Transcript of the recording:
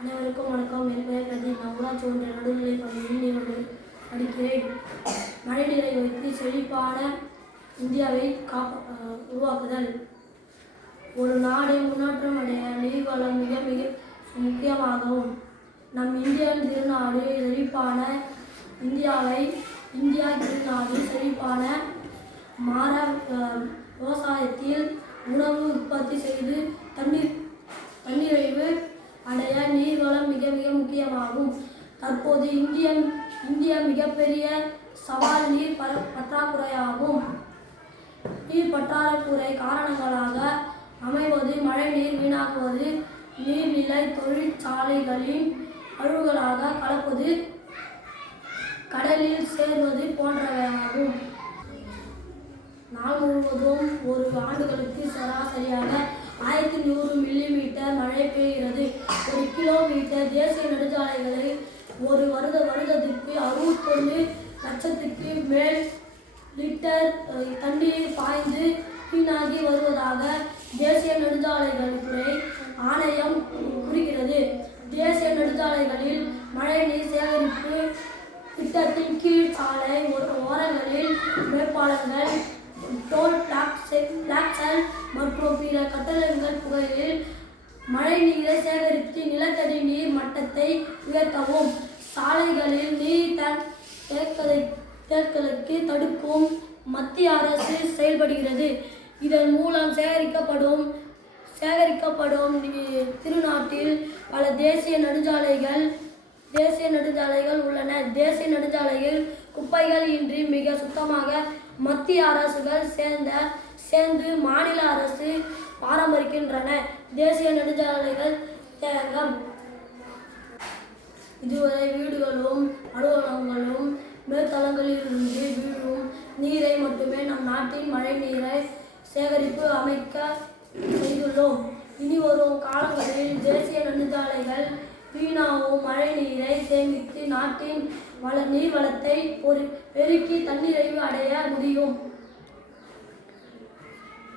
அனைவருக்கும் வணக்கம். என் பெயர் பிரதீப். நான் ஊராட்சி ஒன்றிய நடுநிலைப் பள்ளியில் படிக்கிறேன். மழைநீரை வைத்து செழிப்பான இந்தியாவை உருவாக்குதல். ஒரு நாடு முன்னேற்றம் அடைய நீர்வளம் மிக மிக முக்கியமாகும். நம் இந்தியன் திருநாடு செழிப்பான இந்தியா திருநாடு செழிப்பான மாற விவசாயத்தில் உணவு உற்பத்தி செய்து தன்னிறைவு அடைய நீர்வளம் மிக மிக முக்கியமாகும். தற்போது இந்திய மிகப்பெரிய சவால் நீர் பற்றாக்குறையாகும். நீர் பற்றாக்குறை காரணங்களாக அமைவது மழைநீர் வீணாக்குவது, நீர்நிலை தொழிற்சாலைகளின் கழிவுகளாக கலப்பது, கடலில் சேர்வது போன்றவையாகும். நாள் முழுவதும் ஒரு ஆண்டுகளுக்கு சராசரியாக 1100 மில்லிமீட்டர் மழை பெய்கிறது. 1 கிலோமீட்டர் தேசிய நெடுஞ்சாலைகளை ஒரு வருடத்திற்கு 61 லட்சத்துக்கு மேல் லிட்டர் தண்ணீர் பாய்ந்து வீணாகி வருவதாக தேசிய நெடுஞ்சாலைகள் துறை ஆணையம் கூறுகிறது. தேசிய நெடுஞ்சாலைகளில் மழைநீர் சேகரிப்பு திட்டத்தின் கீழ் சாலை ஓரங்களில் மேம்பாலங்கள், டோல் பிளாக்கள் மற்றும் பிற கட்டடங்கள் புகையில் மழைநீரை சேகரித்து நிலத்தடி நீர் மட்டத்தை உயர்த்தவும், சாலைகளில் நீர் தேக்கலுக்கு தடுக்கும் மத்திய அரசு செயல்படுகிறது. இதன் மூலம் சேகரிக்கப்படும் திருநாட்டில் பல தேசிய நெடுஞ்சாலைகள் உள்ளன. தேசிய நெடுஞ்சாலைகள் குப்பைகள் இன்றி மிக சுத்தமாக மத்திய அரசுகள் சேர்ந்து மாநில அரசு பராமரிக்கின்றன. தேசிய நெடுஞ்சாலைகள் தேங்கம். இதுவரை வீடுகளும் அலுவலகங்களும் மேற்தளங்களிலிருந்து வீழும் நீரை மட்டுமே நம் நாட்டின் மழை நீரை சேகரிப்பு அமைக்க செய்துள்ளோம். இனி வரும் காலங்களில் தேசிய நெடுஞ்சாலைகள் வீணாகும் மழை நீரை சேமித்து நாட்டின் நீர் வளத்தை பெருக்கி தன்னிறைவு அடைய முடியும்.